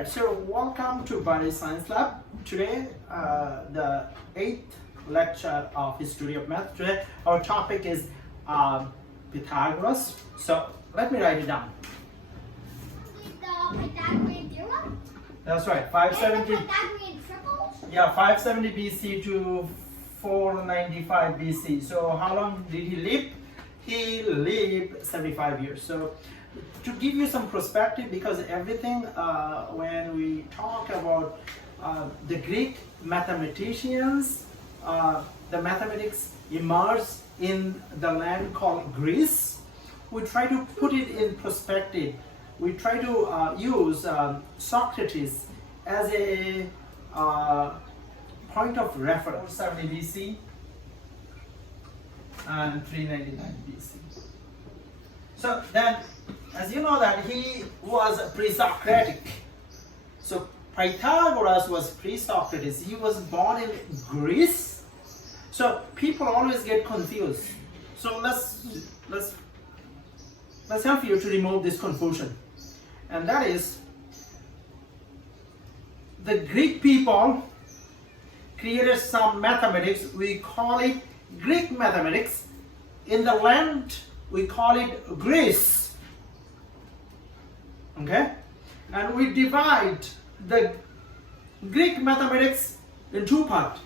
Alright, so welcome to Bari Science Lab. Today, the 8th lecture of History of Math. Today, our topic is Pythagoras. So, let me write it down. The Pythagorean Theorem? That's right, 570. And the Pythagorean triples? Yeah, 570 BC to 495 BC. So, how long did he live? He lived 75 years. So, to give you some perspective, because everything when we talk about the Greek mathematicians, the mathematics emerged in the land called Greece. We try to put it in perspective. We try to use Socrates as a point of reference. 470 BC and 399 BC. So then, as you know that he was pre-Socratic. So Pythagoras was pre-Socrates. He was born in Greece. So people always get confused. So let's help you to remove this confusion. And that is, the Greek people created some mathematics. We call it Greek mathematics. In the land, we call it Greece. Okay? And we divide the Greek mathematics in two parts.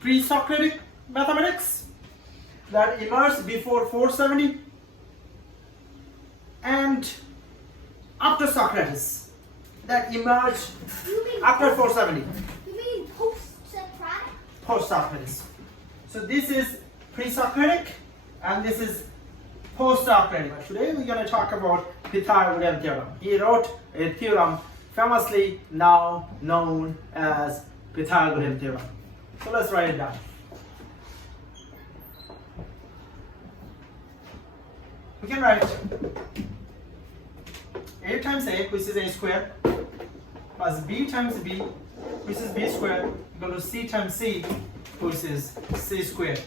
Pre-Socratic mathematics that emerged before 470 and after Socrates that emerged after 470. You mean post-Socratic? Post-Socrates. So this is pre-Socratic and this is post-Socratic. Today we're going to talk about Pythagorean Theorem. He wrote a theorem famously now known as Pythagorean Theorem. So let's write it down. We can write a times a, which is a squared, plus b times b, which is b squared, equal to c times c, which is c squared.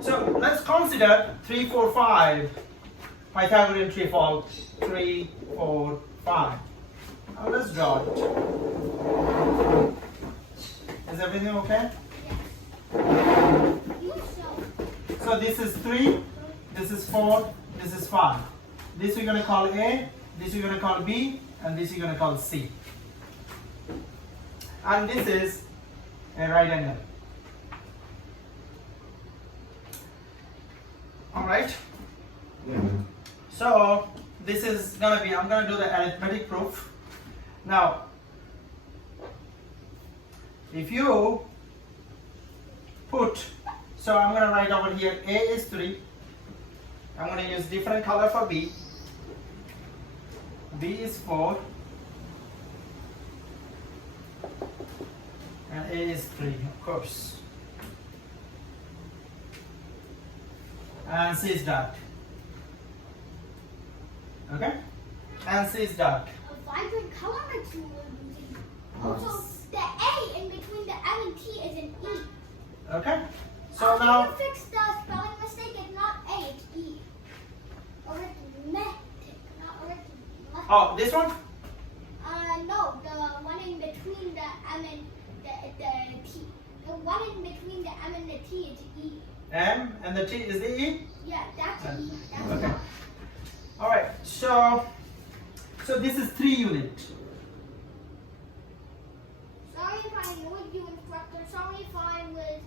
So let's consider 3, 4, 5 Pythagorean trefoil. 3, 4, 5. Now let's draw it. Is everything okay? So this is 3, this is 4, this is 5. This we're going to call A, this we're going to call B, and this we're going to call C. And this is a right angle. Alright, so this is going to be, I'm going to do the arithmetic proof. Now, if you put, so I'm going to write over here, A is 3. I'm going to use different color for B. B is 4. And A is 3, of course. And C is dark. Okay? And C is dark. A vibrant color makes you using. Also, the A in between the M and T is an E. Okay? So now, you fix the spelling mistake, it's not A, it's E. Arithmetic, not arithmetic. oh, this one? No, the one in between the M and the T. The one in between the M and the T is E. M and the T is the E? Yeah, that's E. That's Okay. not. Alright, so this is 3 units. Sorry if I annoyed you, instructor. Sorry if I was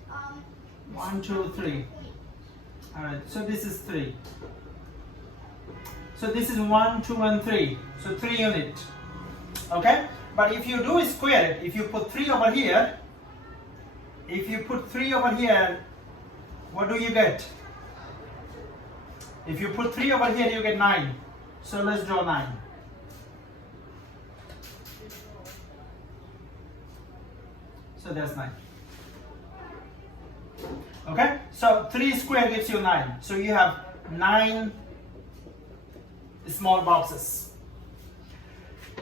1, 2, 3. Alright, so this is 3. So this is 1, 2, and 3. So 3 units. Okay? But if you do square it, if you put 3 over here, what do you get? If you put 3 over here, you get 9. So let's draw 9. So that's 9. Okay? So 3 square gives you 9. So you have 9 small boxes.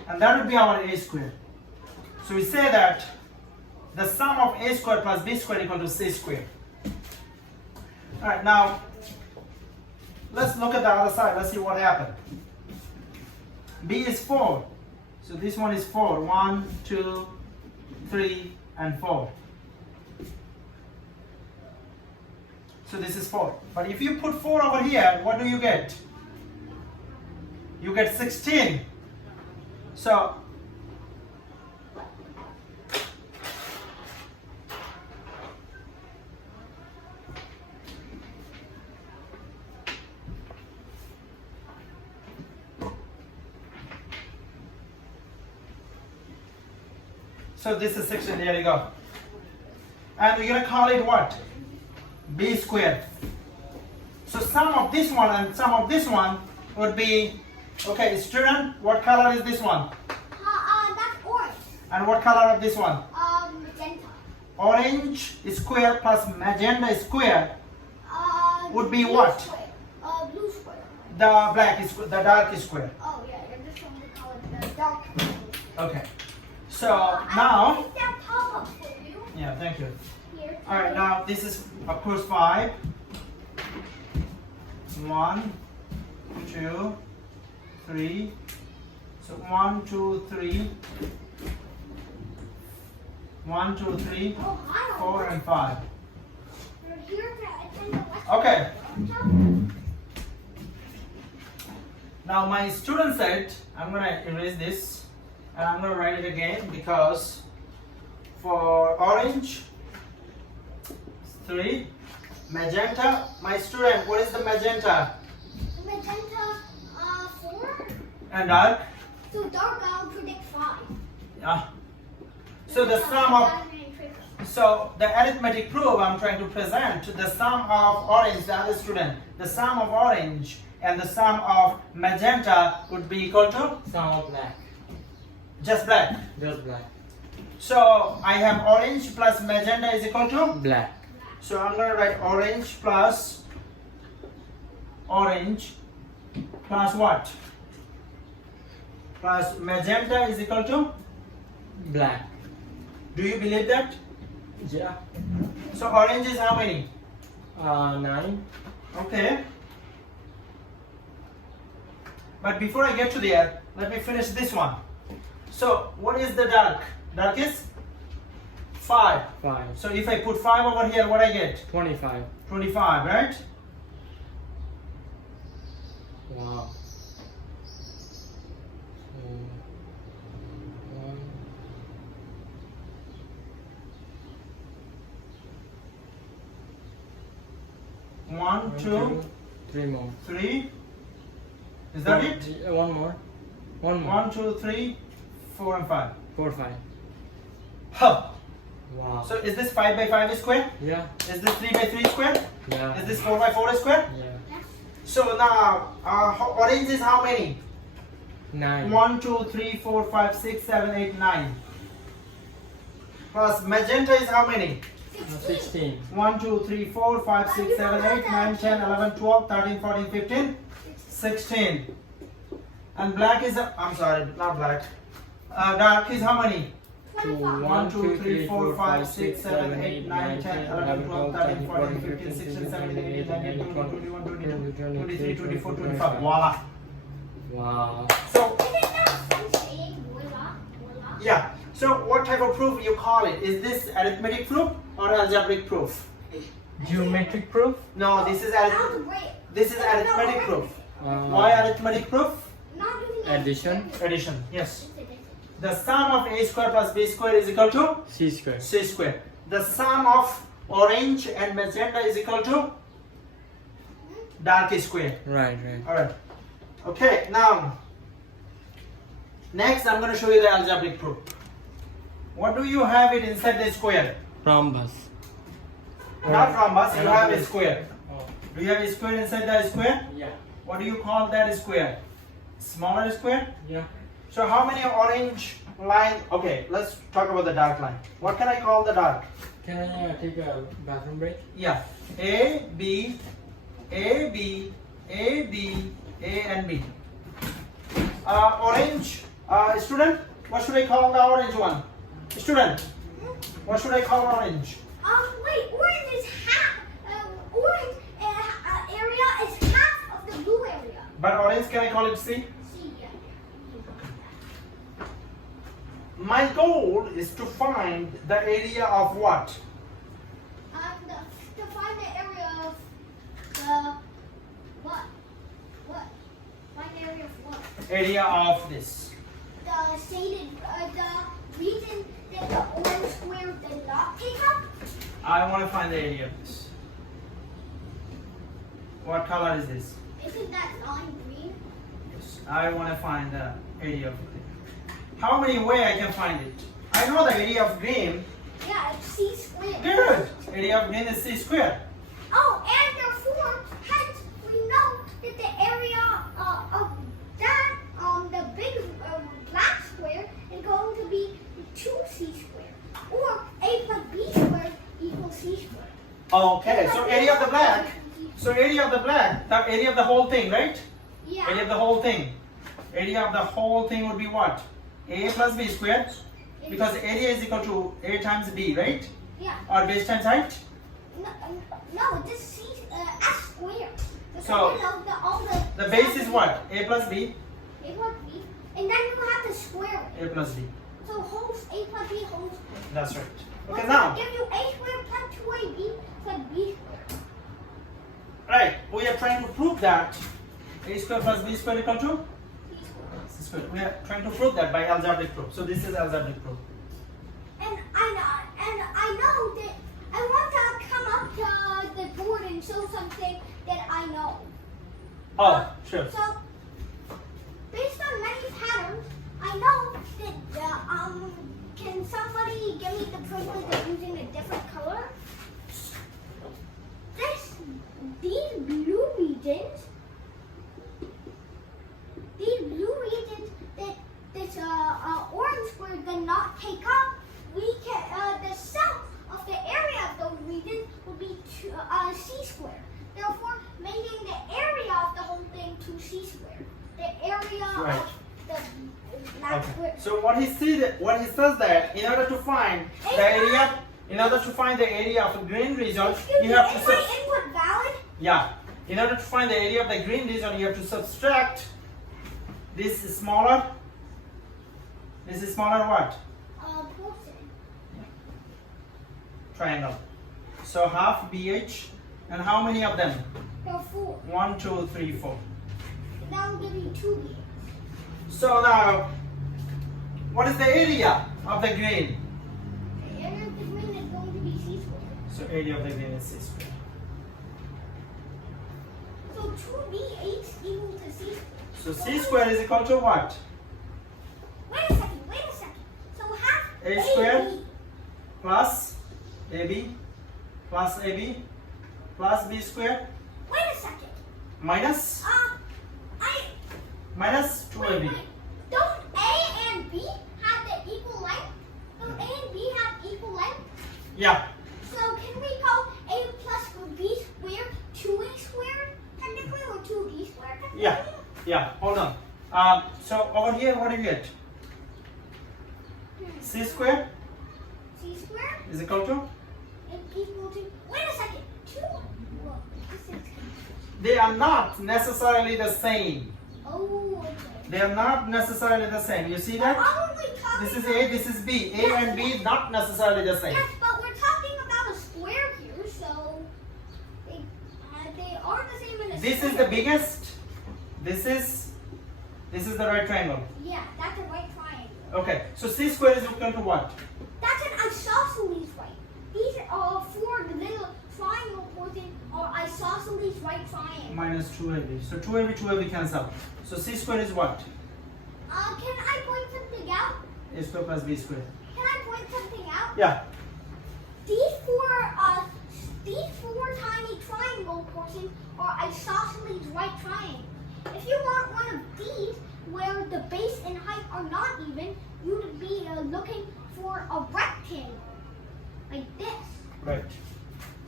And that would be our A square. So we say that the sum of A square plus B square equal to C square. Alright, now let's look at the other side. Let's see what happened. B is 4. So this one is 4. 1, 2, 3, and 4. So this is 4. But if you put 4 over here, what do you get? You get 16. So this is 16, there you go. And we're gonna call it what? B squared. So sum of this one and sum of this one would be, okay, student, what color is this one? That's orange. And what color of this one? Magenta. Orange square plus magenta square would be what? Square. Blue square. The black is the dark square. Oh yeah, you're just going to call it the dark square. Okay. So now, Is that pop-up for you? yeah, thank you. Here. All right, now this is of course 5. 1, 2, 3. So 1, 2, 3. 1, 2, 3, Oh, I don't 4, know. and 5. You're here to attend the lecture. Okay. Now my student said, I'm gonna erase this and I'm gonna write it again because for orange 3, magenta, my student, what is the magenta? Magenta, 4. And dark? So dark, I'll predict 5. Yeah. So the sum of, so the arithmetic proof I'm trying to present, the sum of orange, the other student, the sum of orange and the sum of magenta would be equal to? Sum of black. Just black. Just black. So I have orange plus magenta is equal to? Black. So I'm going to write orange plus what? Plus magenta is equal to? Black. Do you believe that? Yeah. So orange is how many? 9. Okay. But before I get to there, let me finish this one. So what is the dark? Dark is 5. 5. So if I put 5 over here, what I get? 25. 25, right? Wow. One, 2, 3 more. 3. Is that it? One more. One more. 1, 2, 3, 4, and 5. 4, 5. Huh. Wow. So is this 5 by 5 square? Yeah. Is this 3 by 3 square? Yeah. Is this 4 by 4 square? Yeah. So now orange is how many? 9. 1, 2, 3, 4, 5, 6, 7, 8, 9. Plus magenta is how many? 16. 1, 2, 3, 4, 5, 6, 7, 8, 9, 10, 11, 12, 13, 14, 15, 16. And black is, I'm sorry, not black. Dark is how many? 1, 2, 3, 4, 5, 6, 7, 8, 9, 10, 11, 12, 13, 14, 15, 16, 17, 18, 19, 20, 21, 22, 23, 24, 25. Voila. Wow. So, Is it not fun saying voila? Voila? yeah. So, what type of proof you call it? Is this arithmetic proof or algebraic proof? Geometric proof? No, this is arithmetic proof. Why arithmetic proof? Not doing Addition. Addition. Yes. The sum of a square plus b square is equal to C square. c square. The sum of orange and magenta is equal to dark square. Right, right. Alright. Okay, now next I'm going to show you the algebraic proof. What do you have it inside the square? Rhombus. Not rhombus, you have a square. Oh. Do you have a square inside the square? Yeah. What do you call that square? Smaller square? Yeah. So how many orange line? Okay, let's talk about the dark line. What can I call the dark? Can I take a bathroom break? Yeah, A, B, A, B, A, B, A, and B. Orange, student, what should I call the orange one? Student, what should I call orange? Wait, orange is half. Orange area is half of the blue area. But orange, can I call it C? See, yeah. my goal is to find the area of what? To find the area of the what? What? Find the area of what? Area of this. The shaded, the region that the orange square did not take up. I want to find the area of this. What color is this? Isn't that line green? Yes. I want to find the area of green. How many way I can find it? I know the area of green. Yeah, it's C squared. Good. Area of green is C squared. Oh, and therefore, hence we know that the area of that the big black square is going to be 2C squared, or A plus B squared equals C squared. Okay. So area of the black. So area of the black. The area of the whole thing, right? Yeah. Area of the whole thing. Area of the whole thing would be what? A plus B squared. Because area is equal to A times B, right? Yeah. Or base times height. No, just C S squared. So, you know, all The base is what? A plus B. A plus B, and then you have to square it. A plus B. So whole A plus B whole squared. That's right. What's Okay, gonna now. give you A squared plus 2AB plus B squared. Right. We are trying to prove that A squared plus B squared equal to B squared. C squared. We are trying to prove that by algebraic proof. So this is algebraic proof. And I know that I want to come up to the board and show something that I know. Oh, sure. So, based on many patterns, I know that can somebody give me the privilege of using a different color? These blue regions that this orange square did not take up, the sum of the area of those regions would be C squared. Therefore, making the area of the whole thing 2C squared. The area Right. of the black Okay. square. So what he says that in order to find the area, in order to find the area of a green region, Excuse me, you have to is my input valid? yeah. In order to find the area of the green region, you have to subtract this is smaller. This is smaller what? Portion. Triangle. So half BH, and how many of them? There are 4. 1, 2, 3, 4. That will give you 2B. So now, what is the area of the green? The area of the green is going to be C squared. So area of the green is C squared. So 2BH equal to C squared. So C squared is equal to what? Wait a second. So half A squared plus AB plus AB plus B squared Wait a second. minus minus 2AB. Don't A and B have the equal length? Don't A and B have equal length? Yeah. So can we call A plus B squared 2A squared technically, or 2B squared technically? Yeah. Hold on. So over here, what do you get? C squared C squared is equal to? is equal to, wait a second, 2. Well, this is, They are not necessarily the same. oh, okay. They are not necessarily the same. You see that? Are we talking This is A, this is B. A and B not necessarily the same. Yes, but we're talking about a square here, so they are the same in a This square. is the biggest. This is the right triangle. Yeah, that's a right triangle. Okay. So C squared is equal to what? That's an isosceles right. These are 4 little triangle portions are isosceles right triangle. Minus 2AB. So 2AB cancel. So C squared is what? Can I point something out? A squared plus B squared. Can I point something out? Yeah. These four tiny triangle portions are isosceles right triangle. If you want one of these where the base and height are not even, you would be looking for a rectangle like this. Right.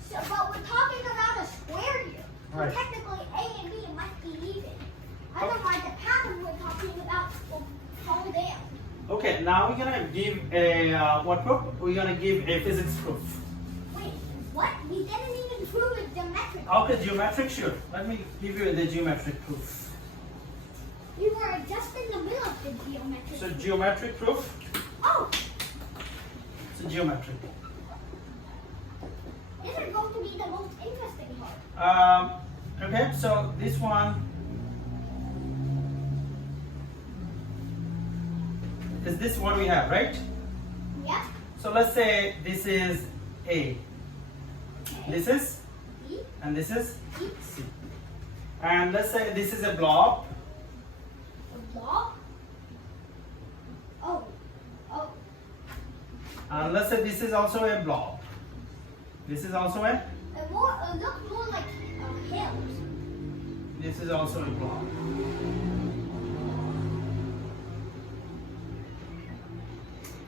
So, but we're talking about a square here. So Right. technically A and B must be even. Otherwise the pattern we're talking about will fall down. Okay. Now we're gonna give a what proof? We're gonna give a physics proof. Wait, what? We didn't even prove it geometric. Okay, geometric, sure. Let me give you the geometric proof. We were just in the middle of the geometric. So geometric proof. Oh, geometry. This is going to be the most interesting part. Okay, so this one is this what we have, right? Yeah. So let's say this is A, Okay. this is, B, and this is B, C. And let's say this is a blob. a blob. Oh. Oh. And let's say this is also a blob. This is also a, Looks more like hills. this is also a blob.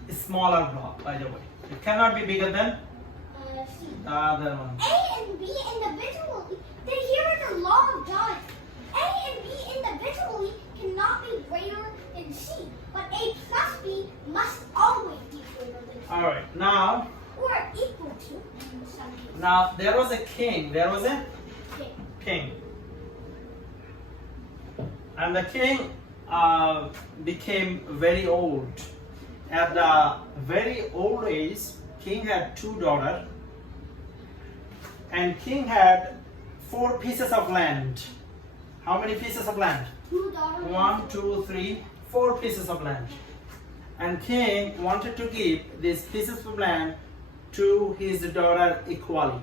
A smaller blob, by the way. It cannot be bigger than C. the other one. A and B individually. Then here is the law of God. A and B individually cannot be greater than C, but A plus B must always be greater than C. Alright, now, Or equal to in some cases. now there was a king. There was a Okay. king. And the king became very old. At the very old age, king had 2 daughters. And king had 4 pieces of land. How many pieces of land? 2 daughters. 1, 2, 3, 4 pieces of land. And king wanted to give these pieces of land to his daughter equally.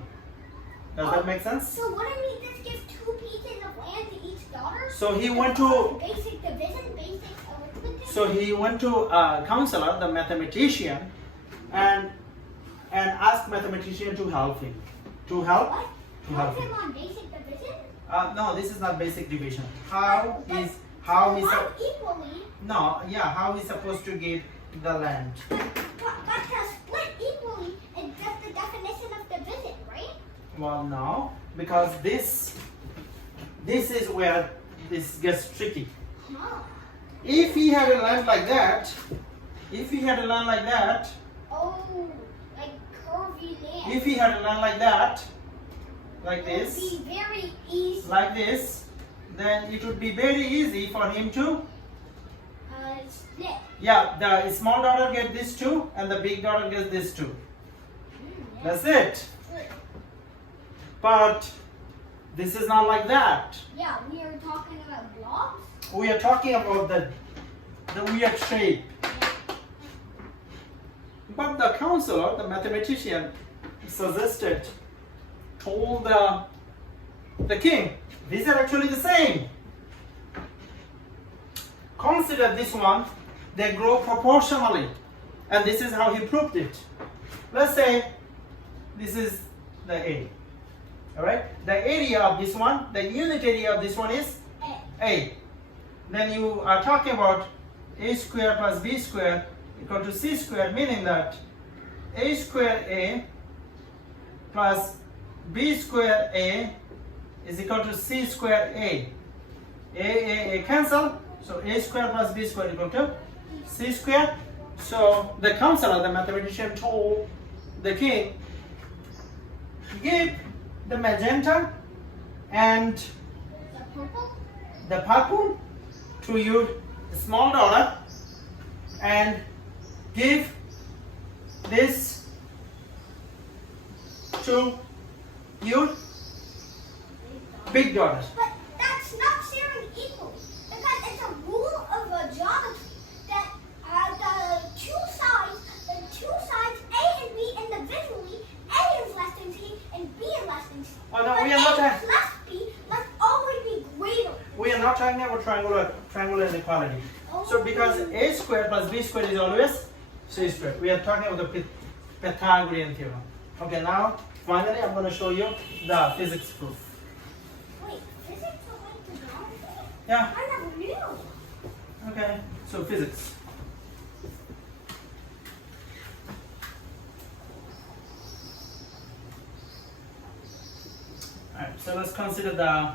Does that make sense? So wouldn't we just give 2 pieces of land to each daughter? So he went to Basic division, basic arithmetic. So he went to a counselor, the mathematician, and asked mathematician to help him. To help? What? To help Help him him. on basic division? No, this is not basic division. How So is one equally, no, yeah, how he's supposed to give the land? but to split equally is just the definition of division, right? Well, no, because this is where this gets tricky. Huh. If he had a land like that, Oh, like curvy land. if he had a land like that, like It would this, be very easy. like this, then it would be very easy for him to, Split. yeah, the small daughter gets this too, and the big daughter gets this too. Yeah. That's it. But this is not like that. Yeah, we are talking about blobs. We are talking about the weird shape. But the counselor, the mathematician, suggested, told the king, these are actually the same. Consider this one, they grow proportionally. And this is how he proved it. Let's say this is the A. Alright? The area of this one, the unit area of this one is A. Then you are talking about A square plus B square equal to C square, meaning that A square A plus B square A is equal to C square A. A cancel, so A square plus B square equal to C square. So the counselor, the mathematician, told the king, give the magenta and the purple to your small daughter and give this to your big daughter. But that's not sharing equally, because it's a rule of geometry that the two sides, A and B individually, A is less than C and B is less than C. Oh no, But we are not. A plus B must always be greater. We are not talking about triangular inequality. So because A squared plus B squared is always C squared. We are talking about the Pythagorean theorem. Okay, now finally I'm going to show you the physics proof. Wait, physics are like the geometry? Yeah. I never knew. Okay. So physics. Alright, so let's consider the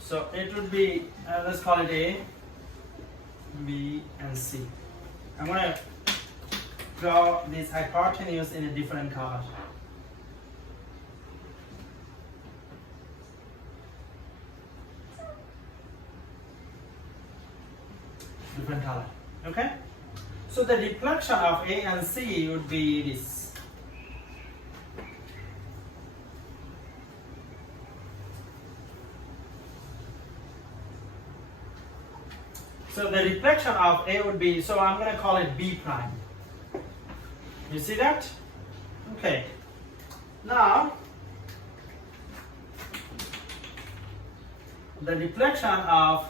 so it would be let's call it A, B and C. I'm going to draw this hypotenuse in a different color. different color. Okay? So the reflection of A and C would be this. So the reflection of A would be, so I'm going to call it B prime. You see that? Okay. Now, the reflection of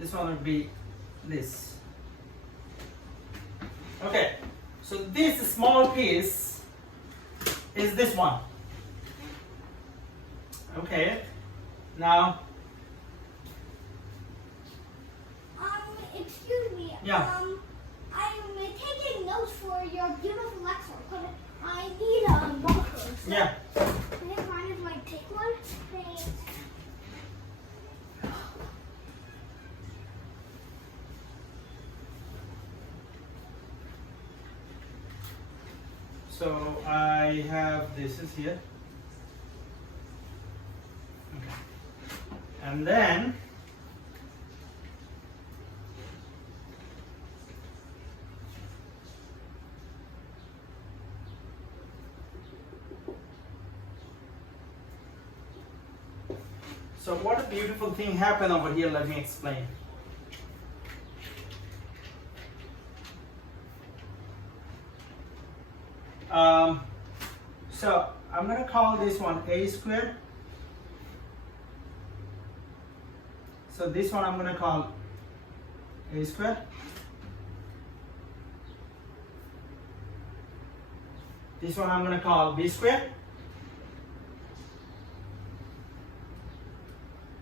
this one would be this. Okay. So this small piece is this one. Okay. Now, excuse me. Yeah. I'm taking notes for your beautiful lecture, but I need a marker. So Yeah. can I find if I take one? Thanks. So I have this is here. Okay. And then so what a beautiful thing happened over here, let me explain. So I'm going to call this one A squared. So this one I'm going to call A squared. This one I'm going to call B squared.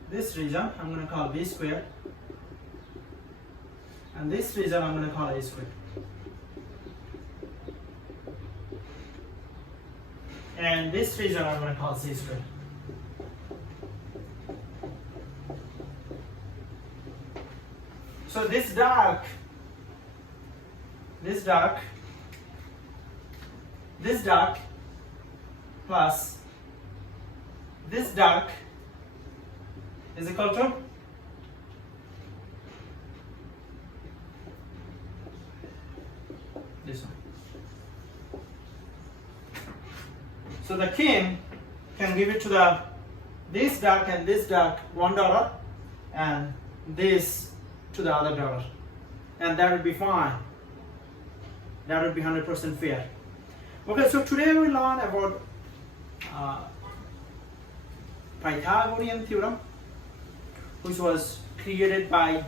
This region I'm going to call B squared. And this region I'm going to call A squared. And this region I'm going to call C squared. So this dark plus this dark is equal to this one. So the king can give it to this dark and this dark $1 and this to the other dollar, and that would be fine. That would be 100% fair. Okay, so today we learn about Pythagorean Theorem, which was created by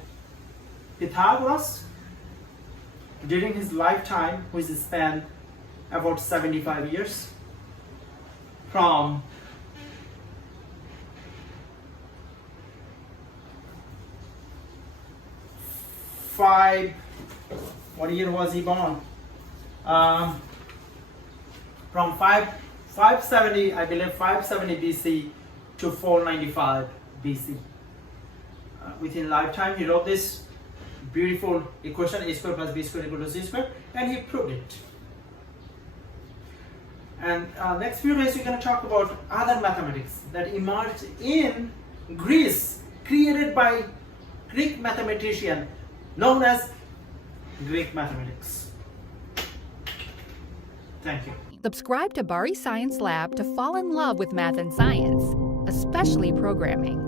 Pythagoras during his lifetime, which spanned about 75 years, from what year was he born? From 570, I believe 570 BC to 495 BC. Within lifetime, he wrote this beautiful equation: a squared plus b squared equal to c squared, and he proved it. And next few days we're going to talk about other mathematics that emerged in Greece, created by Greek mathematician known as Greek mathematics. Thank you. Subscribe to Bari Science Lab to fall in love with math and science, especially programming.